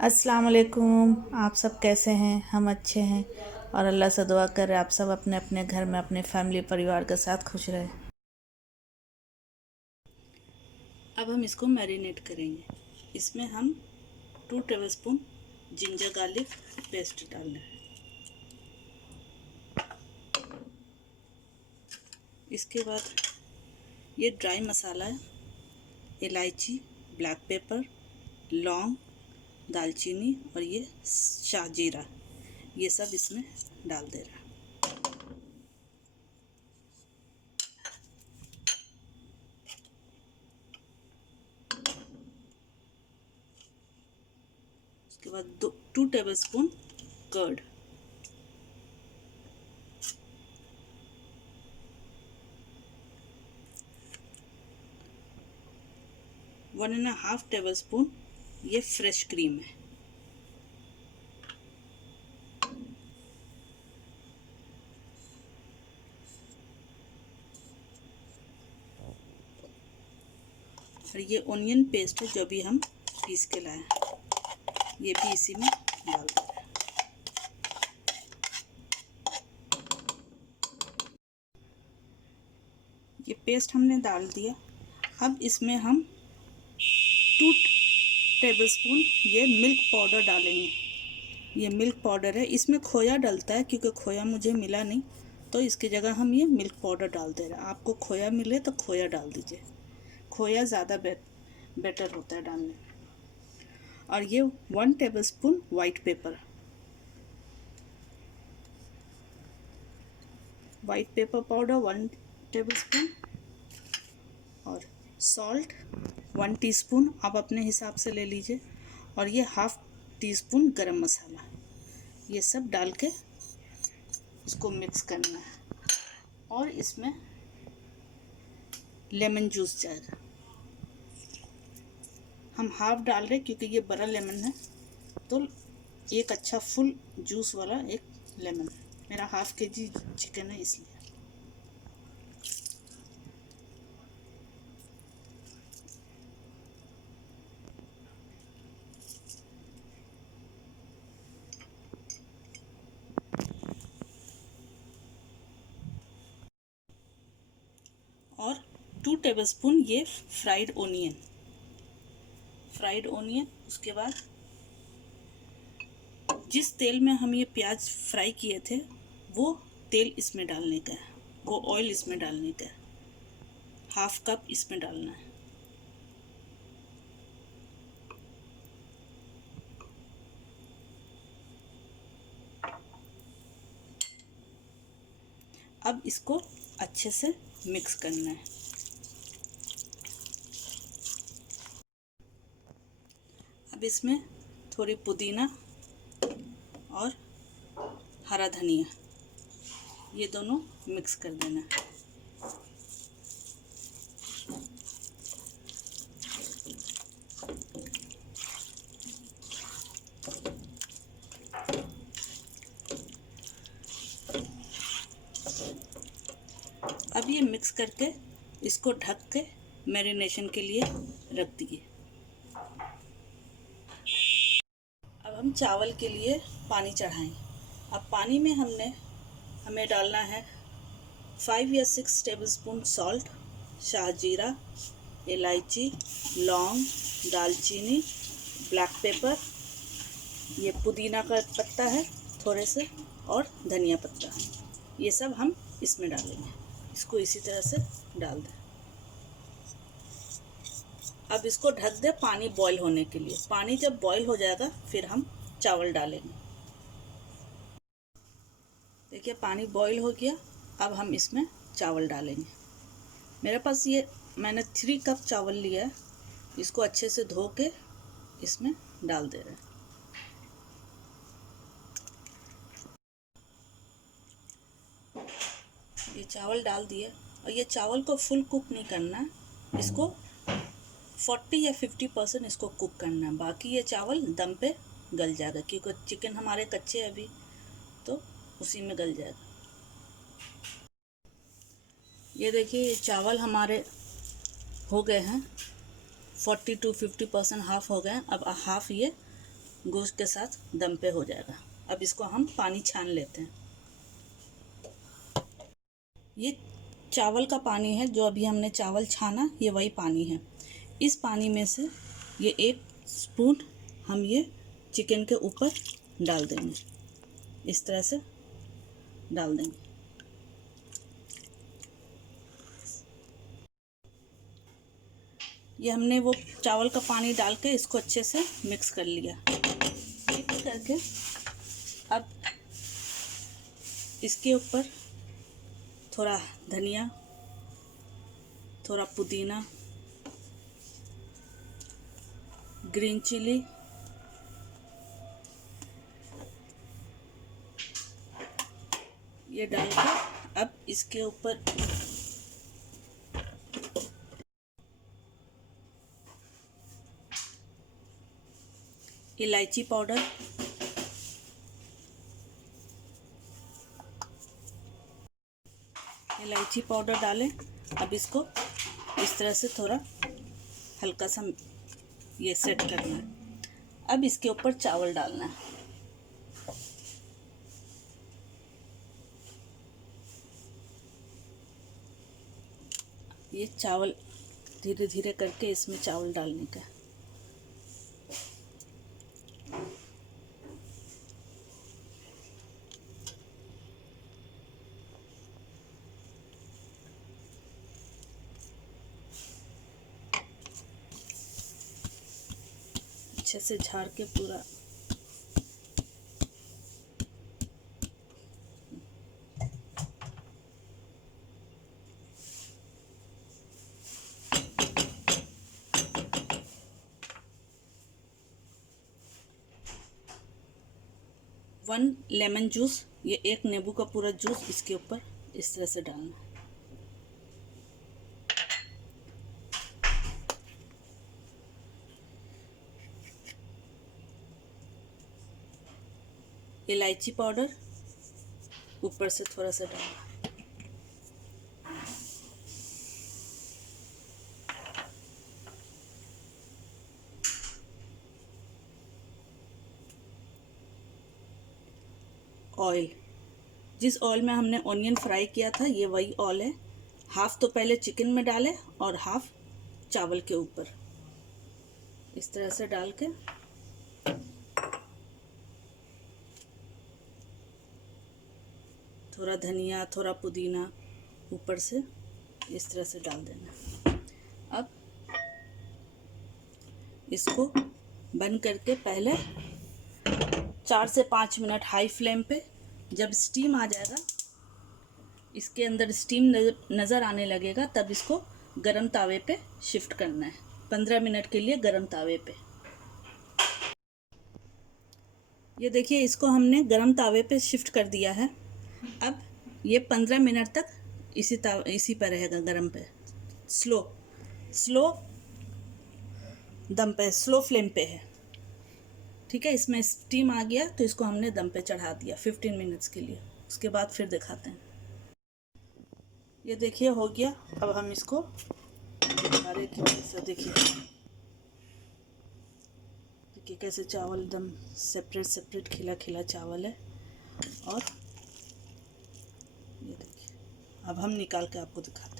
अस्सलाम वालेकुम। आप सब कैसे हैं? हम अच्छे हैं और अल्लाह से दुआ कर आप सब अपने अपने घर में अपने फैमिली परिवार के साथ खुश रहें। अब हम इसको मैरिनेट करेंगे। इसमें हम 2 टेबलस्पून जिंजर गार्लिक पेस्ट डालना है। इसके बाद ये ड्राई मसाला है, इलायची, ब्लैक पेपर, लौंग, दालचीनी और ये शाहजीरा, ये सब इसमें डाल दे रहा है। उसके बाद 2 tablespoon curd, one and half tablespoon ये फ्रेश क्रीम है। और ये ओनियन पेस्ट है जो भी हम पीस के लाए हैं, ये भी इसी में डाल दें। ये पेस्ट हमने डाल दिया। अब इसमें हम 2 टेबलस्पून ये मिल्क पाउडर डालेंगे। ये मिल्क पाउडर है, इसमें खोया डलता है क्योंकि खोया मुझे मिला नहीं, तो इसकी जगह हम ये मिल्क पाउडर डाल दे रहे हैं। आपको खोया मिले तो खोया डाल दीजिए, खोया ज़्यादा बेटर होता है डालने में। और ये 1 tablespoon white pepper powder 1 tablespoon और सॉल्ट 1 टीस्पून, आप अपने हिसाब से ले लीजिए। और ये हाफ टी स्पून गरम मसाला, ये सब डाल के इसको मिक्स करना है। और इसमें लेमन जूस जाएगा, हम हाफ डाल रहे क्योंकि ये बड़ा लेमन है, तो एक अच्छा फुल जूस वाला एक लेमन। मेरा हाफ केजी चिकन है इसलिए। और 2 टेबलस्पून ये फ्राइड ओनियन। उसके बाद जिस तेल में हम ये प्याज फ्राई किए थे वो तेल इसमें डालने का है, वो ऑयल इसमें डालने का है, हाफ कप इसमें डालना है। अब इसको अच्छे से मिक्स करना है। अब इसमें थोड़ी पुदीना और हरा धनिया, ये दोनों मिक्स कर देना है। अब ये मिक्स करके इसको ढक के मैरिनेशन के लिए रख दिए। अब हम चावल के लिए पानी चढ़ाएं। अब पानी में हमें डालना है 5 या 6 टेबलस्पून सॉल्ट, शाहजीरा, इलायची, लौंग, दालचीनी, ब्लैक पेपर, ये पुदीना का पत्ता है थोड़े से, और धनिया पत्ता, ये सब हम इसमें डालेंगे। इसको इसी तरह से डाल दें। अब इसको ढक दे पानी बॉईल होने के लिए। पानी जब बॉईल हो जाएगा फिर हम चावल डालेंगे। देखिए पानी बॉईल हो गया। अब हम इसमें चावल डालेंगे। मेरे पास ये मैंने 3 कप चावल लिया है, इसको अच्छे से धो के इसमें डाल दे रहे हैं। ये चावल डाल दिए और ये चावल को फुल कुक नहीं करना, इसको 40 या 50% इसको कुक करना है। बाकी ये चावल दम पे गल जाएगा क्योंकि चिकन हमारे कच्चे अभी, तो उसी में गल जाएगा। ये देखिए ये चावल हमारे हो गए हैं 40 to 50%, हाफ हो गए हैं। अब हाफ ये गोश्त के साथ दम पे हो जाएगा। अब इसको हम पानी छान लेते हैं। ये चावल का पानी है, जो अभी हमने चावल छाना, ये वही पानी है। इस पानी में से ये 1 स्पून हम ये चिकन के ऊपर डाल देंगे। इस तरह से डाल देंगे। ये हमने वो चावल का पानी डाल के इसको अच्छे से मिक्स कर लिया। मिक्स करके अब इसके ऊपर थोड़ा धनिया, थोड़ा पुदीना, ग्रीन चिली, ये डाल के अब इसके ऊपर इलायची पाउडर, डालें। अब इसको इस तरह से थोड़ा हल्का सा ये सेट करना है। अब इसके ऊपर चावल डालना है। ये चावल धीरे धीरे करके इसमें चावल डालने का। अच्छे से झाड़ के पूरा वन लेमन जूस, ये 1 नींबू का पूरा जूस इसके ऊपर इस तरह से डालना है। इलायची पाउडर ऊपर से थोड़ा सा डालना। ऑयल, जिस ऑयल में हमने ऑनियन फ्राई किया था, ये वही ऑयल है। हाफ तो पहले चिकन में डाले और हाफ चावल के ऊपर इस तरह से डाल के थोड़ा धनिया, थोड़ा पुदीना ऊपर से इस तरह से डाल देना। अब इसको बंद करके पहले 4 से 5 मिनट हाई फ्लेम पे, जब स्टीम आ जाएगा, इसके अंदर स्टीम नज़र आने लगेगा, तब इसको गरम तावे पे शिफ्ट करना है। 15 मिनट के लिए गरम तावे पे। ये देखिए, इसको हमने गरम तावे पे शिफ्ट कर दिया है। अब ये 15 मिनट तक इसी पर रहेगा, गरम पे, स्लो दम पे, स्लो फ्लेम पे है। ठीक है, इसमें स्टीम आ गया तो इसको हमने दम पे चढ़ा दिया 15 मिनट्स के लिए। उसके बाद फिर दिखाते हैं। ये देखिए हो गया। अब हम इसको दिखा की वजह से देखिए कैसे चावल एकदम सेपरेट खिला खिला चावल है। और ये देखिए, अब हम निकाल के आपको दिखाते हैं।